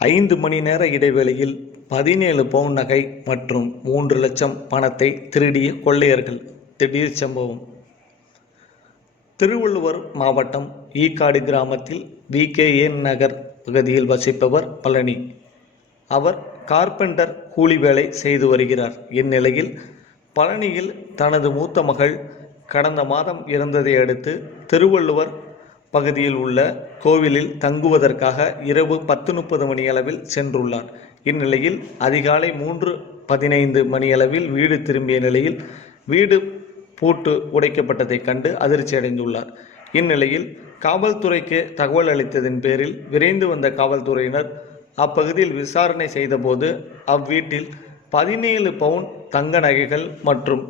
5 மணி நேர இடைவெளியில் 17 பவுன் நகை மற்றும் 3 லட்சம் பணத்தை திருடிய கொள்ளையர்கள். திடீர் சம்பவம். திருவள்ளுவர் மாவட்டம் ஈக்காடு கிராமத்தில் VKN நகர் பகுதியில் வசிப்பவர் பழனி. அவர் கார்பெண்டர் கூலி வேலை செய்து வருகிறார். இந்நிலையில் பழனியில் தனது மூத்த மகள் கடந்த மாதம் இறந்ததை அடுத்து திருவள்ளுவர் பகுதியில் உள்ள கோவிலில் தங்குவதற்காக இரவு 10:30 மணியளவில் சென்றுள்ளார். இந்நிலையில் அதிகாலை 3:15 மணியளவில் வீடு திரும்பிய நிலையில் வீடு பூட்டு உடைக்கப்பட்டதை கண்டு அதிர்ச்சி அடைந்துள்ளார். இந்நிலையில் காவல்துறைக்கு தகவல் அளித்ததன் பேரில் விரைந்து வந்த காவல்துறையினர் அப்பகுதியில் விசாரணை செய்தபோது அவ்வீட்டில் 17 பவுன் தங்க நகைகள் மற்றும்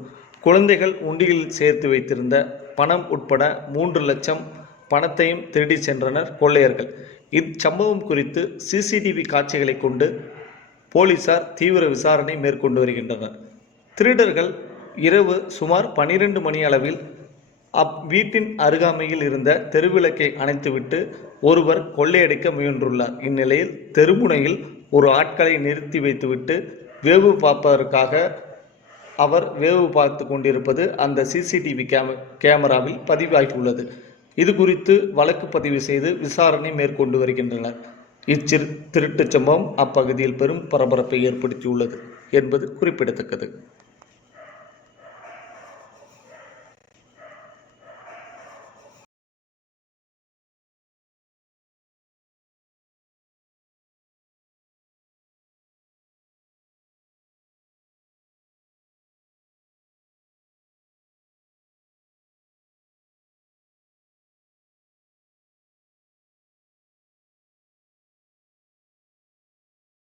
குழந்தைகள் உண்டியில் சேர்த்து வைத்திருந்த பணம் உட்பட 3 லட்சம் பணத்தையும் திருடி சென்றனர் கொள்ளையர்கள். இச்சம்பவம் குறித்து CCTV காட்சிகளை கொண்டு போலீசார் தீவிர விசாரணை மேற்கொண்டு வருகின்றனர். திருடர்கள் இரவு சுமார் 12 மணி அளவில் அவ்வீட்டின் அருகாமையில் இருந்த தெருவிளக்கை அணைத்துவிட்டு ஒருவர் கொள்ளையடிக்க முயன்றுள்ளார். இந்நிலையில் தெருமுனையில் ஒரு ஆட்களை நிறுத்தி வைத்துவிட்டு வேவு பார்ப்பதற்காக அவர் வேவு பார்த்து கொண்டிருப்பது அந்த CCTV கேமராவில் பதிவாகியுள்ளது. இது குறித்து வழக்கு பதிவு செய்து விசாரணை மேற்கொண்டு வருகின்றனர். திருட்டுச் சம்பவம் அப்பகுதியில் பெரும் பரபரப்பை ஏற்படுத்தியுள்ளது என்பது குறிப்பிடத்தக்கது.